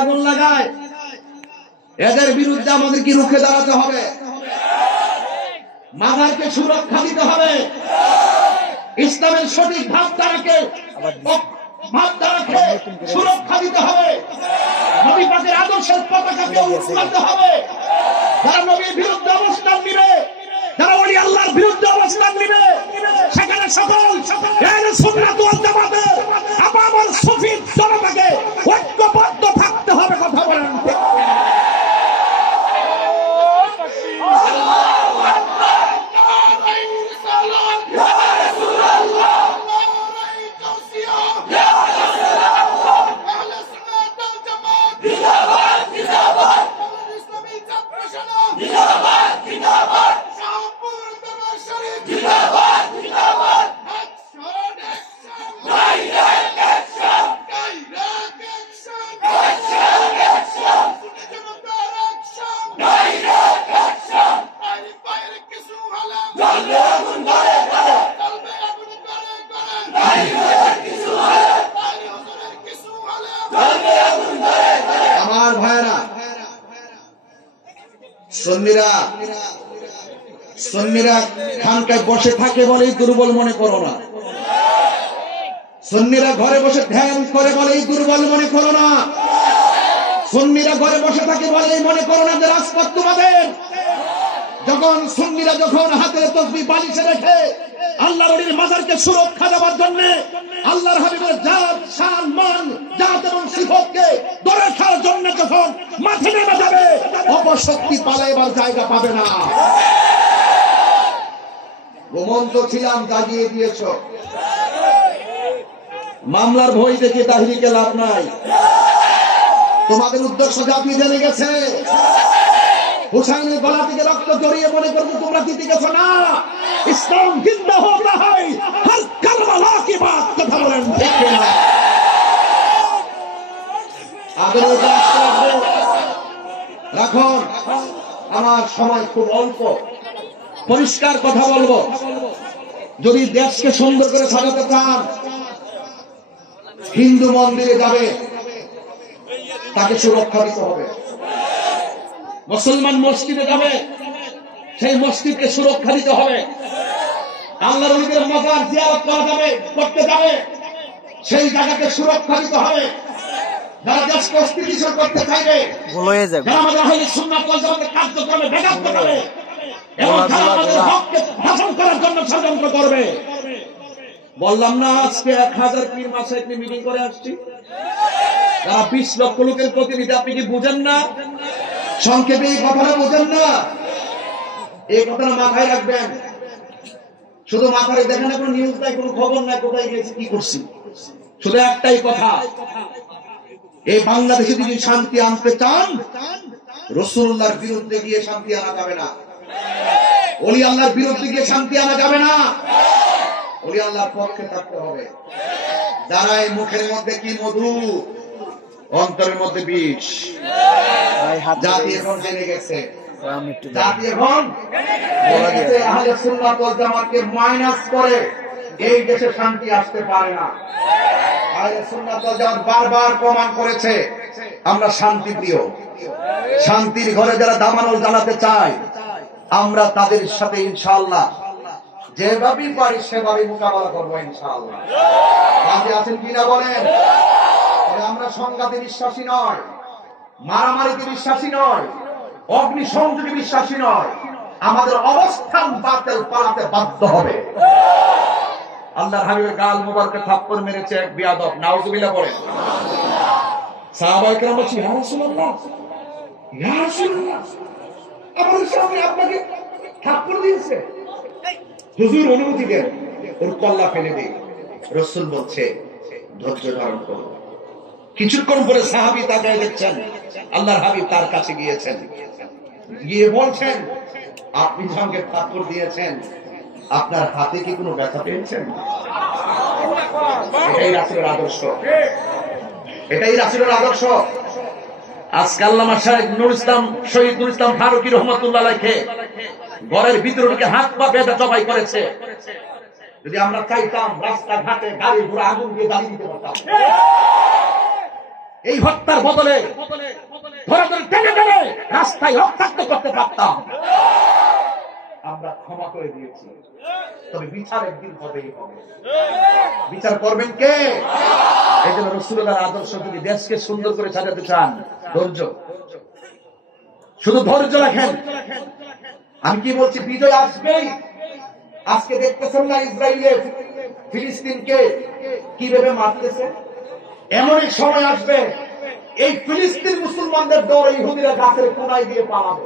আগুন লাগায়, এদের বিরুদ্ধে আমাদের কি রুখে দাঁড়াতে হবে? মাজারকে সুরক্ষা দিতে হবে। ইসলামের সঠিক ভাবধারাকে সুরক্ষা দিতে হবে। নবী পাকের আদর্শের পতাকাকে উঠাতে হবে। যারা নবীর বিরুদ্ধে অবস্থান নিবে, যারা ওলি আল্লাহর বিরুদ্ধে অবস্থান নিবে, সেখানে সকল সুন্নাত ওয়াল জামাতের আপামর সুফি জনতাকে ঐক্যবদ্ধ থাকতে হবে। কথা বলেন ঠিক? আমার ভাইরা, সুন্নিরা খানকায় বসে থাকে বলেই দুর্বল মনে করো না। সুন্নিরা ঘরে বসে ধ্যান করে বলেই দুর্বল মনে করো না। সুন্নিরা ঘরে বসে থাকে বলেই মনে করো না যে রাজপথ তোমাদের। সুন্নিরা যখন হাতের তসবিহ বালিশে রেখে আল্লাহর ওলির মাজারকে সুরক্ষা দেওয়ার জন্য আল্লাহর হাবিবের জাত, শান, মান, জাত এবং সিফতকে ধরে রাখার জন্য যখন মাঠে নেমে যাবে, অপশক্তি পালাইবার জায়গা পাবে না। ঘুমন্ত ছিলাম, জাগিয়ে দিয়েছ। মামলার ভয় দেখে তাহরিকে লাভ নাই। তোমাদের উদ্দেশ্য জাতি জেনে গেছে। হুসাইনের গলা থেকে রক্ত জড়িয়ে মনে করবে তোমরা জিতে গেছো না। ইসলাম জিন্দা হতা হয় হর কারবালা কি বাত। কথা বলেন ঠিক না? রাখুন, আমার সময় খুব অল্প। পরিষ্কার কথা বলবো, যদি দেশকে সুন্দর করে সাজাতে চান, হিন্দু মন্দিরে যাবে, তাকে সুরক্ষা দিতে হবে। মুসলমান মসজিদে যাবে, সেই মসজিদকে সুরক্ষা দিতে হবে। আল্লাহর ওলিদের মাজার জিয়ারত করা যাবে, করতে যাবে, সেই জায়গাকে সুরক্ষা দিতে হবে। যারা দেশকে অস্থিতিশীল করতে চাইবে, যারা আমাদের আহলে সুন্নাত ওয়াল জামাতের কার্যক্রমে ব্যাঘাত ঘটাবে এবং যারা আমাদের হককে ভাষণ করার জন্য ষড়যন্ত্র করবে। বললাম না আজকে 1000 পীর মাসায়েখ নিয়ে মিটিং করে আসছি। যারা 20 লক্ষ লোকের প্রতিনিধি, আপনি কি বুঝেন না? সংক্ষেপে এই কথাটা বোঝেন না? এই কথাটা মাথায় রাখবেন। শুধু মাথায় দেখেন, কোনো নিউজ নাই, কোনো খবর নাই, কোথায় গেছি, কি করছি। শুধু একটাই কথা, এই বাংলাদেশে যদি শান্তি আনতে চান, রাসূলুল্লাহর বিরুদ্ধে গিয়ে শান্তি আনা যাবে না। ওলি আল্লাহর বিরুদ্ধে গিয়ে শান্তি আনা যাবে না। ওলি আল্লাহর পক্ষে থাকতে হবে। যারা এই মুখের মধ্যে কি মধু, অন্তরের মধ্যে বিষ। জাতি এখন জেনে গেছে, জাতি এখন আহলে সুন্নাত ওয়াল জামাতকে মাইনাস করে এই দেশে শান্তি আসতে পারে না। আহলে সুন্নাত ওয়াল জামাত বারবার প্রমাণ করেছে আমরা শান্তি প্রিয়। শান্তির ঘরে যারা দামানল জ্বালাতে চায়, আমরা তাদের সাথে ইনশাআল্লাহ যেভাবেই পারি সেভাবে মোকাবেলা করবো ইনশাআল্লাহ। রাজি আছেন কিনা বলেন? আমরা সংঘাতে বিশ্বাসী নয়, মারামারিতে বিশ্বাসী নয়, অগ্নিসংযোগে বিশ্বাসী নয়। আমাদের অবস্থান বাতিল পালাতে বাধ্য হবে। আল্লাহর হাবিবের গাল মুবারকে থাপ্পড় মেরেছে এক বিয়াদব, নাউজুবিল্লাহ বলেন। সাহাবায়ে কেরাম বলছে, ইয়া রাসূলুল্লাহ, ইয়া রাসূলুল্লাহ, আমার স্বামী আপনাকে থাপ্পড় দিয়েছে, হুজুর অনুমতি দেন, ওর কল্লা ফেলে দিই। রাসূল বলছে, ধৈর্য ধারণ করুন। কিছুক্ষণ পরে সাহাবী তাকায় দেখছেন আল্লাহর হাবিব তার কাছে গিয়েছেন, গিয়ে বলছেন, আপনি সঙ্গে থাপ্পড় দিয়েছেন, আপনার হাতে কি কোনো ব্যথা পেয়েছেন? এটাই রাসূলের আদর্শ, এটাই রাসূলের আদর্শ। আজকে আল্লামা শাহেখ নূর ইসলাম, শহীদ নূর ইসলাম ফারুকী রহমাতুল্লাহ আলাইহি ঘরের ভিতরে ঢুকে হাত পা বেঁধে জবাই করেছে। যদি আমরা চাইতাম রাস্তাঘাটে গাড়ি ঘোড়া আগুন দিয়ে জ্বালিয়ে দিতে পারতাম। এই হত্যার বদলে ধরে ধরে টেনে টেনে রাস্তায় রক্তাক্ত করতে পারতাম। আমরা ক্ষমা করে দিয়েছি, তবে বিচার একদিন হবেই হবে। বিচার করবেন কে? এই জন্য রাসূলুল্লাহর আদর্শ যদি দেশকে সুন্দর করে সাজাতে চান, ধৈর্য, শুধু ধৈর্য রাখেন। আমি কি বলছি, বিজয় আসবেই। আজকে দেখতেছেন না ইসরায়েলে ফিলিস্তিনকে কিভাবে মারতেছে। এমন এক সময় আসবে এই ফিলিস্তিন মুসলমানদের ডর ইহুদিরা গাছের কোনায় দিয়ে পালাবে।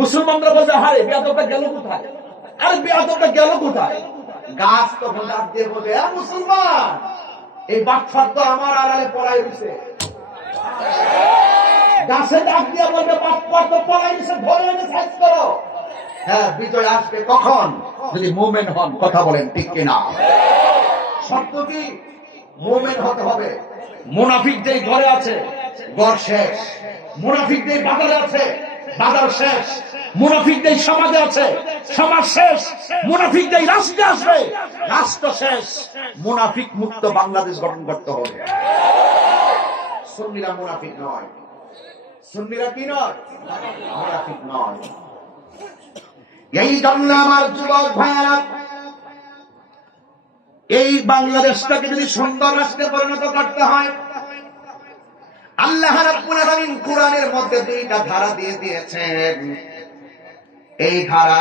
মুসলমানরা বলছে, হায় বেয়াদবটা গেল কোথায়? আরে বেয়াদবটা গেল কোথায়? গাছ তখন ডাক দিয়ে বলবে, মুসলমান এই বাটফার তো আমার আড়ালে পড়াই দিছে। গাছে ডাক দিয়ে বলবে, বাটফার তো পড়াই দিছে, ধরে এনে সাইজ করো। হ্যাঁ, বিজয় আসবে কখন? যদি মুমিন হন। কথা বলেন ঠিক কিনা? শর্ত কি? মুমিন হতে হবে। মুনাফিক যেই ঘরে আছে, ঘর শেষ। মুনাফিক যেই বাজারে আছে, বাজার শেষ। মুনাফিক যেই সমাজে আছে, সমাজ শেষ। মুনাফিক যেই রাষ্ট্রে আসবে, রাষ্ট্র শেষ। মুনাফিক মুক্ত বাংলাদেশ গঠন করতে হবে। সুন্নিরা মুনাফিক নয়। সুন্নিরা কি নয়? মুনাফিক নয়। এই জন্য আমার যুবক ভাইয়েরা, এই বাংলাদেশটাকে যদি সুন্দর রাষ্ট্রে পরিণত করতে হয়, আল্লাহ রাব্বুল আলামিন কোরআনের মধ্যে দুইটা ধারা দিয়ে দিয়েছেন। এই ধারা